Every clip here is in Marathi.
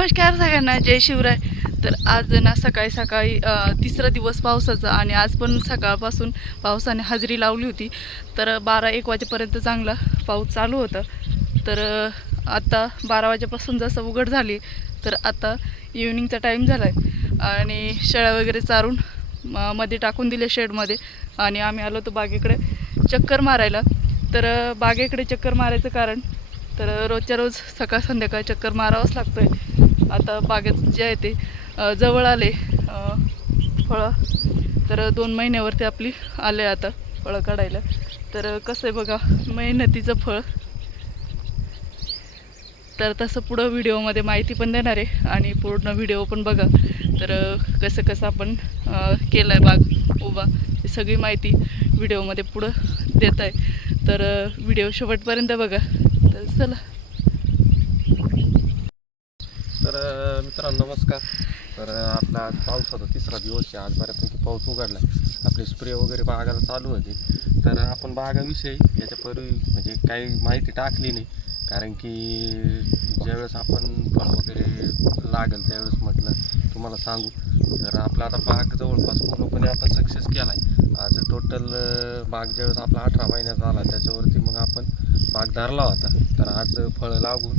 नमस्कार सगळ्यांना, जय शिवराय. तर आज ना सकाळी सकाळी तिसरा दिवस पावसाचा आणि आज पण सकाळपासून पावसाने हजेरी लावली होती. तर 12-1 वाजेपर्यंत चांगला पाऊस चालू होता. तर आता 12 वाजेपासून जसं उघड झाली तर आता इव्हिनिंगचा टाईम झाला आहे आणि शेळ्या वगैरे चारून मध्ये टाकून दिले शेडमध्ये आणि आम्ही आलो होतो बागेकडे चक्कर मारायला. तर बागेकडे चक्कर मारायचं कारण तर रोजच्या रोज सकाळ संध्याकाळ चक्कर मारावंच लागतं आहे. आता बागेत जे आहे ते जवळ आले फळं. तर 2 महिन्यावरती आपली आले आता फळं काढायला. तर कसं आहे बघा मेहनतीचं फळ. तर तसं पुढं व्हिडिओमध्ये माहिती पण देणार आहे आणि पूर्ण व्हिडिओ पण बघा. तर कसं कसं आपण केलं आहे बाग उभा ही सगळी माहिती व्हिडिओमध्ये पुढं देत आहे. तर व्हिडिओ शेवटपर्यंत बघा. तर चला. तर मित्रांनो नमस्कार. तर आपला आज पावसाचा तिसरा दिवस आहे. आज बऱ्यापैकी पाऊस उघडला. आपली स्प्रे वगैरे बागाला चालू होती. तर आपण बागाविषयी याच्यापूर्वी म्हणजे काही माहिती टाकली नाही, कारण की ज्यावेळेस आपण फळ वगैरे लागेल त्यावेळेस म्हटलं तुम्हाला सांगू. तर आपला आता बाग जवळपास पूर्णपणे आपण सक्सेस केला आहे. आज टोटल बाग ज्यावेळेस आपला 18 महिन्यात झाला त्याच्यावरती मग आपण बाग धरला होता. तर आज फळं लागून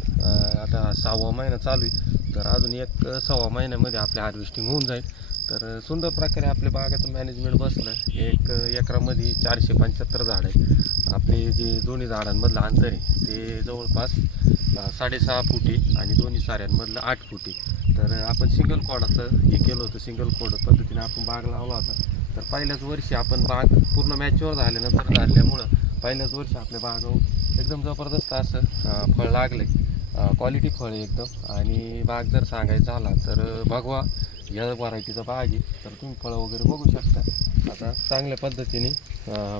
आता 6वा महिना चालू आहे. तर अजून 1-1.25 महिन्यामध्ये आपले हार्वेस्टिंग होऊन जाईल. तर सुंदर प्रकारे आपल्या बागाचं मॅनेजमेंट बसलं. 1 एकरामध्ये 475 झाडं आहे. आपले जे दोन्ही झाडांमधलं अंतर आहे ते जवळपास 6.5 फुटी आणि दोन्ही साऱ्यांमधलं 8 फुटी. तर आपण सिंगल खोडाचं हे केलं होतं. सिंगल खोड पद्धतीने आपण बाग लावला होता. तर पहिल्याच वर्षी आपण बाग पूर्ण मॅच्युअर झाल्यानंतर झाल्यामुळं पहिल्याच वर्षी आपल्या बागावर एकदम जबरदस्त असं फळ लागलं आहे. क्वालिटी फळ आहे एकदम. आणि बाग जर सांगायचा झाला तर भगवा या व्हरायटीचा बाग आहे. तर तुम्ही फळं वगैरे बघू शकता. आता चांगल्या पद्धतीने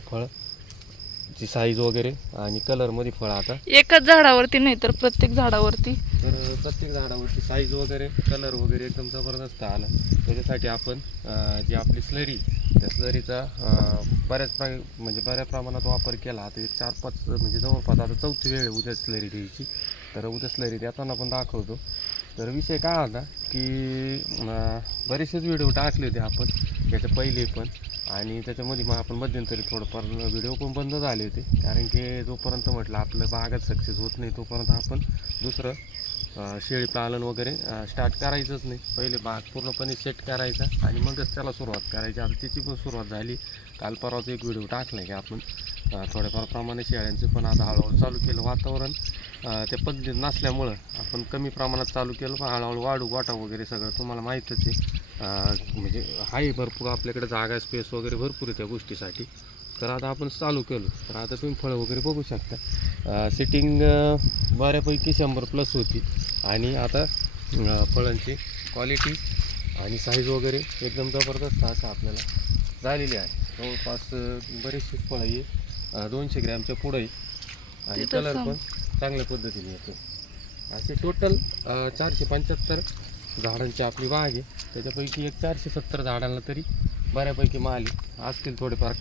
फळची साईज वगैरे आणि कलरमध्ये फळ आता एकाच झाडावरती नाही तर प्रत्येक झाडावरती. तर प्रत्येक झाडावरची साईज वगैरे कलर वगैरे एकदम जबरदस्त आला. त्याच्यासाठी आपण जी आपली स्लरी त्या स्लरीचा बऱ्या प्रमाणात वापर केला. आता 4-5 म्हणजे जवळपास आता 4थी वेळ उद्या स्लरी द्यायची. तर उद्या स्लरी देताना पण दाखवतो. तर विषय काय होता की बरेचसेच व्हिडिओ टाकले होते आपण याच्या पहिले पण, आणि त्याच्यामध्ये मग आपण मध्यंतरी थोडंफार व्हिडिओ पण बंद झाले होते, कारण की जोपर्यंत म्हटलं आपलं बागात सक्सेस होत नाही तोपर्यंत आपण दुसरं शेळी पालन वगैरे स्टार्ट करायचंच नाही. पहिले बाग पूर्णपणे सेट करायचा आणि मगच त्याला सुरुवात करायची. आता त्याची पण सुरुवात झाली. काल परवाच एक व्हिडिओ टाकला की आपण थोड्याफार प्रमाणे शेळ्यांचं पण आता हळूहळू चालू केलं. वातावरण त्या पद्धतीत नसल्यामुळं आपण कमी प्रमाणात चालू केलं, पण हळूहळू वाढू गोठा वगैरे सगळं तुम्हाला माहीतच आहे. म्हणजे आहे भरपूर आपल्याकडे जागा स्पेस वगैरे भरपूर आहे त्या गोष्टीसाठी. तर आता आपण चालू केलं. तर आता तुम्ही फळं वगैरे बघू शकता. सिटिंग बऱ्यापैकी 100+ होती आणि आता फळांची क्वालिटी आणि साईज वगैरे एकदम जबरदस्त असं आपल्याला झालेली आहे. जवळपास बरेचसे फळं आहे 200 ग्रॅमच्या पुढं आहे आणि कलर पण चांगल्या पद्धतीने येतो. असे टोटल 475 झाडांची आपली बाग आहे. त्याच्यापैकी एक 470 झाडांना तरी बऱ्यापैकी माल असतील. थोडेफार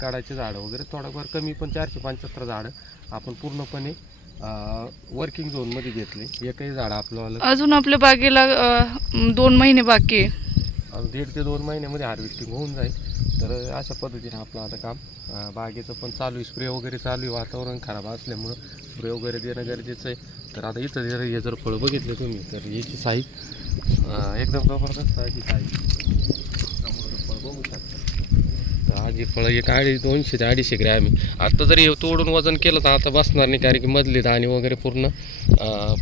काडाचे झाडं वगैरे थोडंफार कमी, पण 475 झाडं आपण पूर्णपणे वर्किंग झोनमध्ये घेतले. एकही झाड आपलं अजून आपल्या बागेला 2 महिने बाकी आहे. 1.5 ते 2 महिन्यामध्ये हार्वेस्टिंग होऊन जाईल. तर अशा पद्धतीने आपलं आता काम बागेचं पण चालू आहे. स्प्रे वगैरे चालू आहे. वातावरण खराब असल्यामुळं स्प्रे वगैरे देणं गरजेचं आहे. तर आता इथं हे जर फळं बघितले तुम्ही तर याची साईज एकदम जबरदस्त आहे. साईज फळ बघू शकता. तर आज ही फळं 200 ते 250 ग्रॅम आहे. आता जरी तोडून वजन केलं तर आता बसणार नाही, कारण की मधले दाणे वगैरे पूर्ण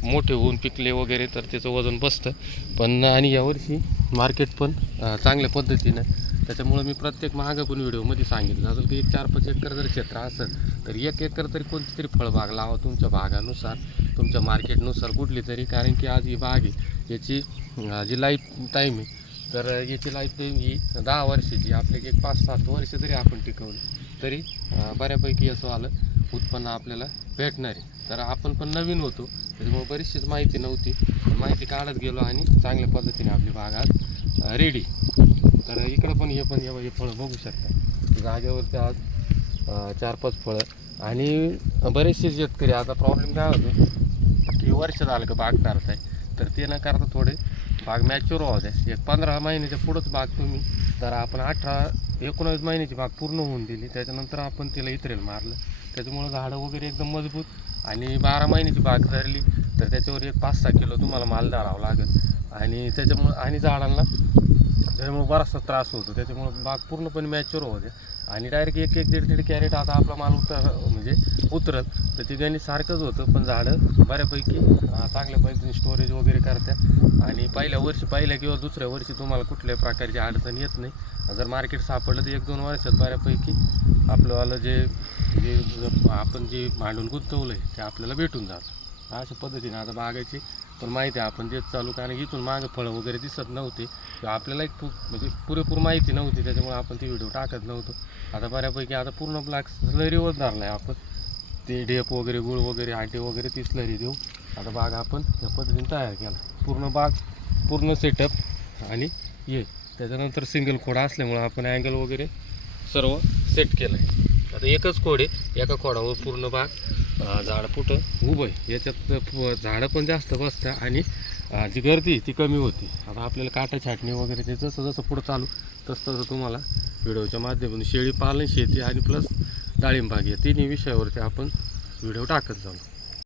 मोठे होऊन पिकले वगैरे तर त्याचं वजन बसतं. पण आणि यावर्षी मार्केट पण चांगल्या पद्धतीनं, त्याच्यामुळं मी प्रत्येक मागं पण व्हिडिओमध्ये सांगितलं असेल की 1-4-5 एकर जर क्षेत्र असेल तर 1 एकर तरी कोणती तरी फळबाग लावा तुमच्या भागानुसार, तुमच्या मार्केटनुसार कुठली तरी. कारण की आज ही बाग आहे याची जी लाईफ टाईम आहे तर याची लाईफ टाईम ही 10 वर्षाची. आपल्या एक 5-7 वर्ष जरी आपण टिकवलं तरी बऱ्यापैकी असं आलं उत्पन्न आपल्याला भेटणार आहे. तर आपण पण नवीन होतो त्याच्यामुळे बरीचशीच माहिती नव्हती. माहिती काढत गेलो आणि चांगल्या पद्धतीने आपली बाग आज रेडी. तर इकडं पण हे फळं बघू शकता. जागेवरती आज 4-5 फळं. आणि बरेचसे शेतकरी आता प्रॉब्लेम काय होतो की वर्ष झालं का बाग करताय तर ते न करता थोडे बाग मॅच्युअर व्हावं द्या. एक 15 महिन्याच्या पुढंच बाग तुम्ही तर आपण 18-19 महिन्याची बाग पूर्ण होऊन दिली, त्याच्यानंतर आपण तिला इतरेल मारलं. त्याच्यामुळं झाडं वगैरे एकदम मजबूत. आणि 12 महिन्याची बाग धरली तर त्याच्यावर एक 5-6 किलो तुम्हाला माल धरावं लागेल. आणि त्याच्यामुळं आणि झाडांना त्याच्यामुळं बराचसा त्रास होतो. त्याच्यामुळं बाग पूर्णपणे मॅच्युअर होऊ द्या. आणि डायरेक्ट 1-1, 1.5 कॅरेट आता आपला माल उतरत तर ते गणित सारखंच होतं. पण झाडं बऱ्यापैकी चांगल्या पद्धतीने स्टोरेज वगैरे करतात. आणि पहिल्या किंवा दुसऱ्या वर्षी तुम्हाला कुठल्याही प्रकारची अडचण येत नाही. जर मार्केट सापडलं तर 1-2 वर्षात बऱ्यापैकी आपल्याला जे आपण जे भांडवल गुंतवलं आहे ते आपल्याला भेटून जातं. अशा पद्धतीने आता बागायची पण माहिती आहे आपण देत चालू, कारण इथून मागं फळं वगैरे दिसत नव्हते किंवा आपल्याला एक म्हणजे पुरेपूर माहिती नव्हती, त्याच्यामुळे आपण ती व्हिडिओ टाकत नव्हतो. आता बऱ्यापैकी आता पूर्ण ब्लॅक स्लरीवर धरला आहे आपण. ते डेप वगैरे गुळ वगैरे आटे वगैरे ती स्लरी देऊ आता बाग आपण या पद्धतीने तयार केला. पूर्ण बाग पूर्ण सेटअप आणि त्याच्यानंतर सिंगल खोडा असल्यामुळं आपण अँगल वगैरे सर्व सेट केलं आहे. आता एकच खोड आहे, एका खोडावर पूर्ण बाग झाड पुठं उभं आहे. याच्यात झाडं पण जास्त बसतं आणि जी गर्दी ती कमी होती. आता आपल्याला काटा छाटणी वगैरे ते जसं जसं पुढं चालू तसं तुम्हाला व्हिडिओच्या माध्यमातून शेळी पालन, शेती आणि प्लस डाळिंब बाग या तिन्ही विषयावरती आपण व्हिडिओ टाकत जाऊ.